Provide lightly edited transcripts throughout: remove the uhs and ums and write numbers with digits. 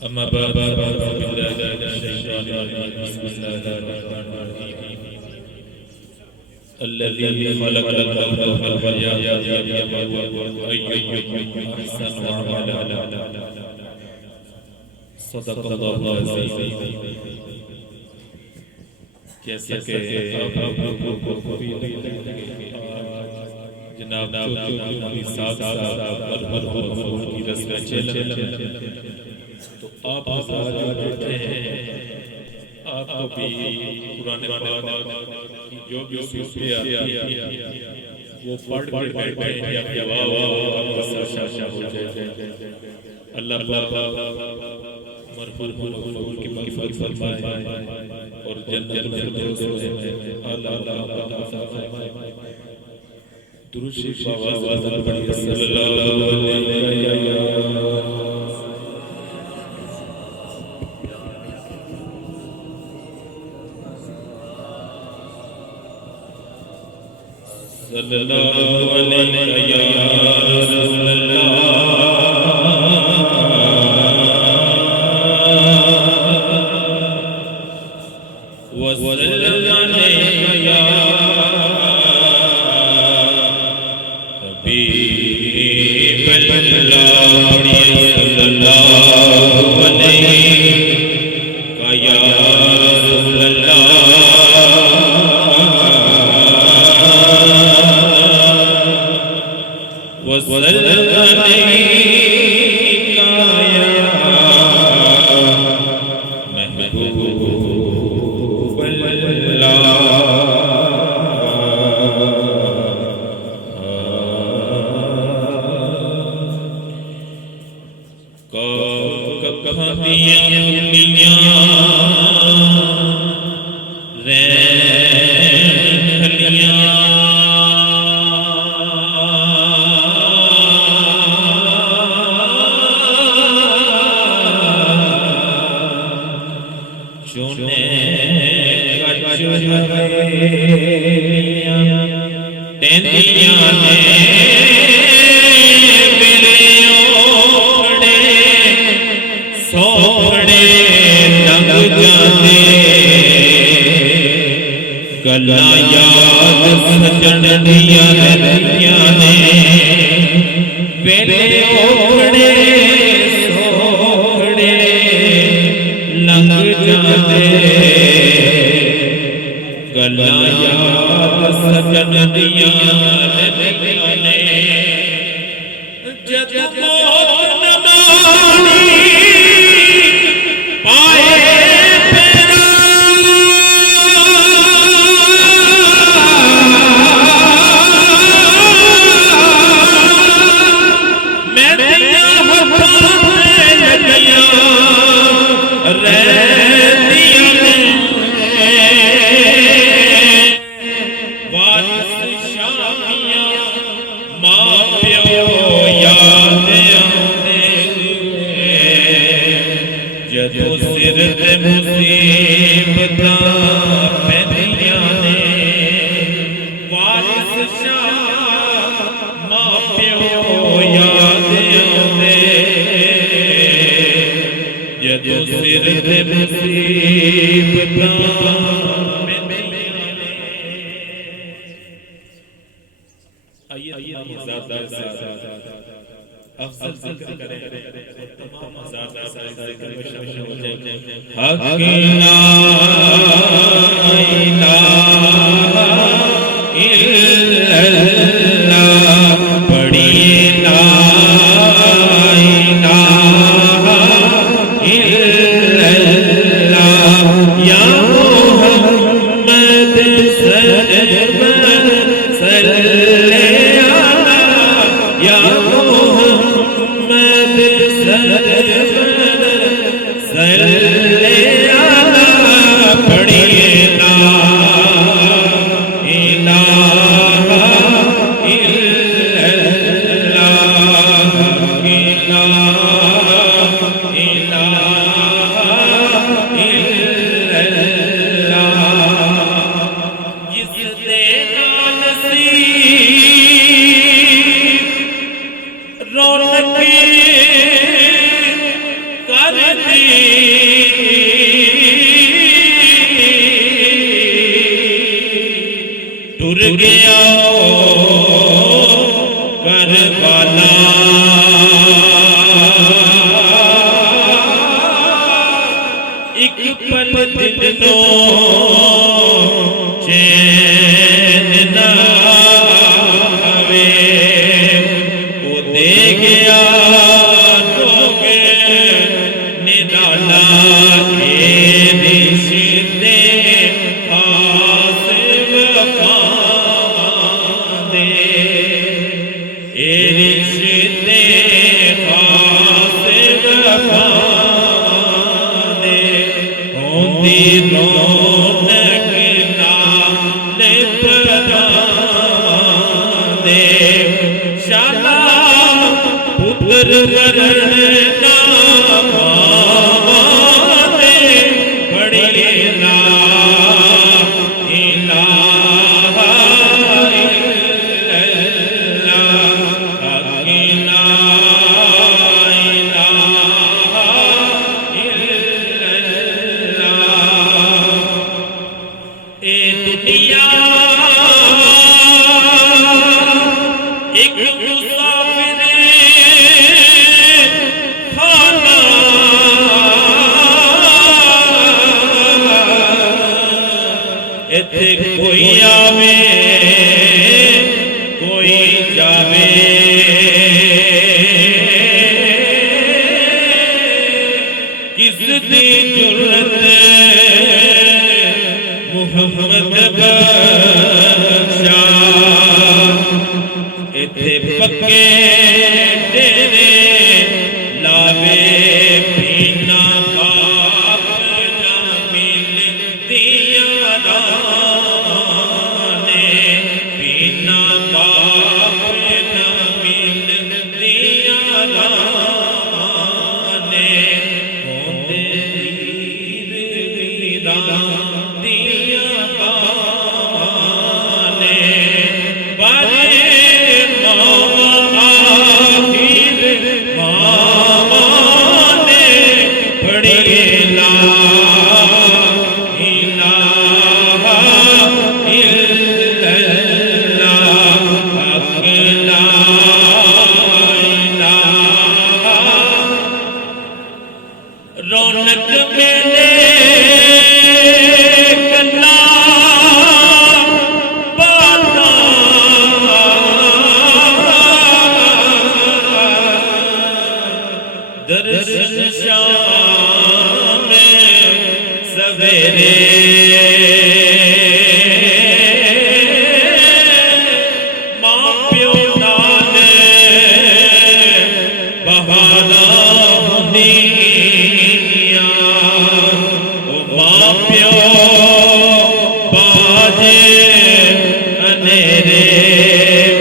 अम्मा बाद الذي خلق الموت والحياة ليبلوكم أيكم أحسن عملا صدق الله العظيم जैसा कि जनाब साहब की रस्म तो आप बैठे हैं आपको भी पुराने की जो भी सूफिया वो पढ़ के बैठे हैं कि वाह वाह हो जाए अल्लाह मरहूम की मग़फ़िरत फरमाए और जन्नत में आला फरमाए दुरूद शरीफ आवाज़ पढ़िए सल्लल्लाहु अलैहि सल्लल्लाहु अलैहि या रसूल अल्लाह व सल्लल्लाहु अलैहि या हबीब अल्लाह सल्लल्लाहु अलैहि या रसूल अल्लाह कर टुर गया करबला एक पल दिल नो चैन ना आवे वो दे गया लोगे निराला के रिश्ते खास वफा दे ए रिश्ते खास वफा दे होंदी रौनक नाल परा दे शाला पुत्र करना माने बड़ी ला इलाहा इल्लल्लाह अकीला इलाहा इल्लल्लाह ए दुनिया एक मुसाफिर खाना इत्थे कोई आवे कोई जावे किस दी जुर्रत मुहम्मद बख्शा इत्थे पक्के डेरे लावे पीना पाप ना मिलदियां राने पीना पाप ना मिलदियां राने होंदे वीर वीरां दियां पाने बारे मामा आखिर मामा ने बड़ी ला इलाहा इल्लल्लाह अकेला इलाहा रौनक मेले कन्ना बाता दर्शन शाम सवेरे मां प्यो नाल बहाना हुंदियां ओ मां प्यो बाजे अनेरे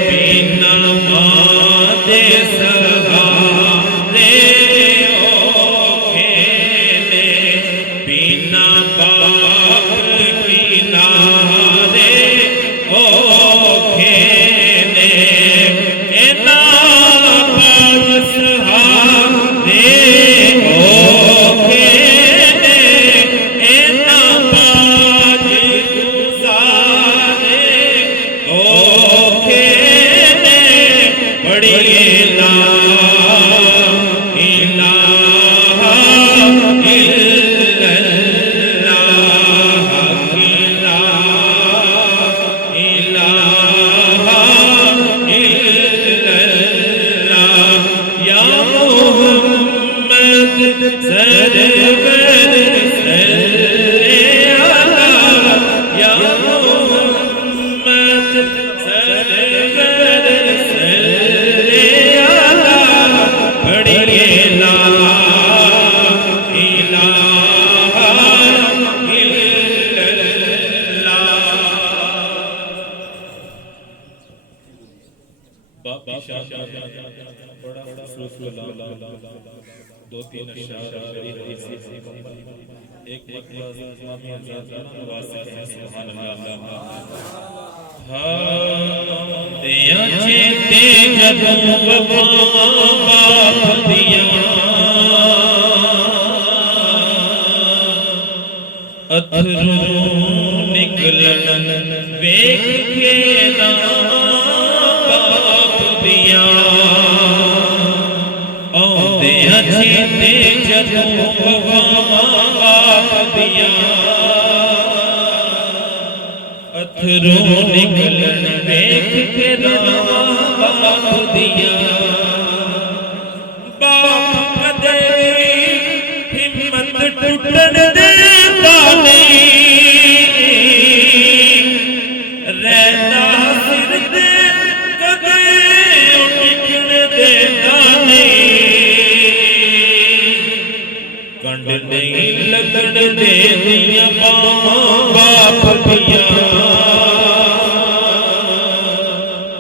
बिना मां दे सहारे औखे ने बिना बाप किनारे औखे ने एना बाप सहारे औखे ने एना बाज गुजारे औखे ने बड़ी ला इलाहा इल्लल्लाह अकीला इलाहा इल्लल्लाह या मुहम्मद सरवर सल्ले अला या मुहम्मद सरवर सल्ले अला बड़ी ला इलाहा इल्लल्लाह बाकी शाह बड़ा दो तीन अशआर एक मकबूल इमाम आज़म नवाज हैं सुभान अल्लाह हाँ दिया चेते जब वफा बाप दिया अथरों निकलन देख के रामा बाप दिया बाप कदे हिम्मत टूटन देता नहीं रहना सिर दे कदे टिकन देता नहीं कंड नहीं लगन दे दिया बाप दिया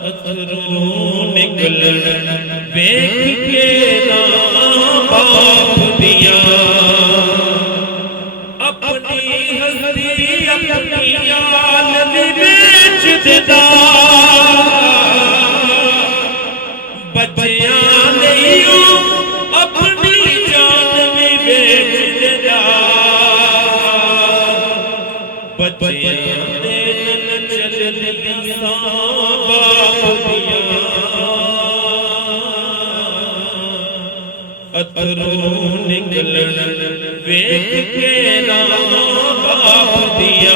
अथरों निकलन देख के रामा बाप दिया अपनी हस्ती अपनी आलम बेच देता बच्चियां नहीं अपनी जान भी बेच देता बच्चियां दे चल दिया बाप दिया अथरों निकलन देख के रामा बाप दिया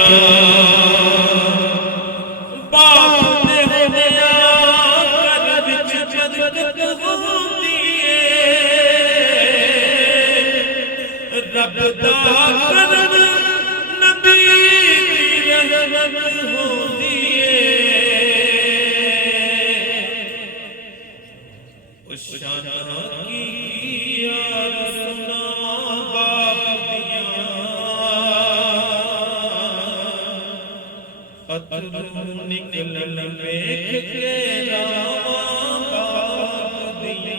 बाप दे होया घर विच बरकत होंदी है रब दा करम नबी दी रहमत होंदी है उस शान की यार सुना बाप दिया अथरों निकलन देख के रामा बाप दिया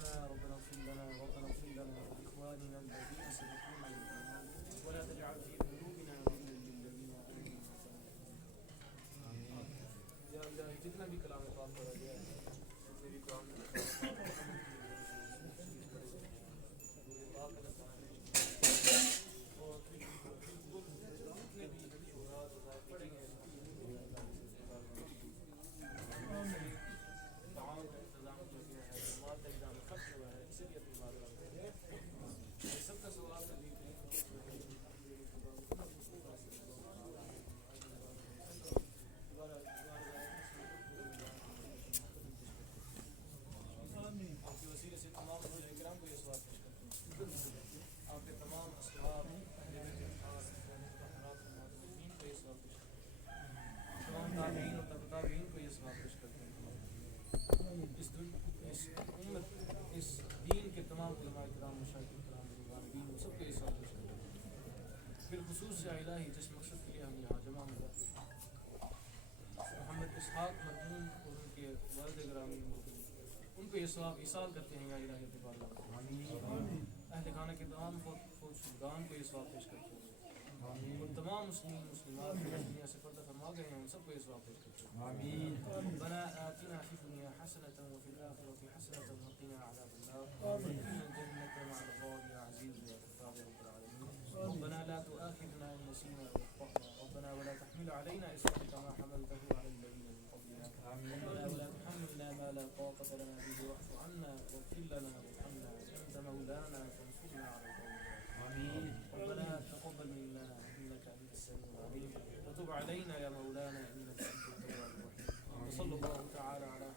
ربنا اغفر لنا ولإخواننا الذين سبقونا بالإيمان ولا تجعل في قلوبنا غلا للذين آمنوا या इलाही जितना भी कलाम पाक पढ़ा गया है जितने भी कुरान में और जितने भी सबका सवाल आपके वसीले से तमाम कराम को ये सवाल पेश करते हैं आपके तमाम असहाब को ये सवाल पेश करते हैं तमाम ताबीन और ताबीन को ये सवाल पेश करते हैं इस उम्मत इस दीन के तमाम उलमा किराम मुशाहिदीन किराम मुबारकीन सबको ये सवाल पेश करते हैं बिलखुसूस या इलाही जिस मकसद के लिए हम यहाँ जमा हुए मोहम्मद इसहाक मरहूम और उनके वालिद गिरामी उनको ये सवाब इसाल करते हैं या इलाही अहले खाना के तमाम फौजदान को ये सवाब पेश करते हैं और तमाम मुस्लिम मुस्लिमात दुनिया से पर्दा फरमा गए हैं उन सबको ये सवाब पेश करते हैं रब्बना आतिना फी दुनिया हसनतन व फिल आखिरति हसनतन व क़िना अज़ाबन्नार वक़िना जन्नता मअल अब्रार या अज़ीज़ या गफ़्फ़ार या रब्बल आलमीन रब्बना ला तुआखिज़ना इन नसीना व अख़्तअना रब्बना व ला तहमिल अलैना इसरा कमा हमलतहु अला الذين من قبلنا ربنا ولا تحملنا ما لا طاقة لنا به واعف عنا واغفر لنا وارحمنا أنت مولانا فانصرنا على القوم الكافرين ربنا تقبل منا إنك أنت السميع العليم وتب علينا يا مولانا إنك أنت التواب الرحيم وصلى الله تعالى على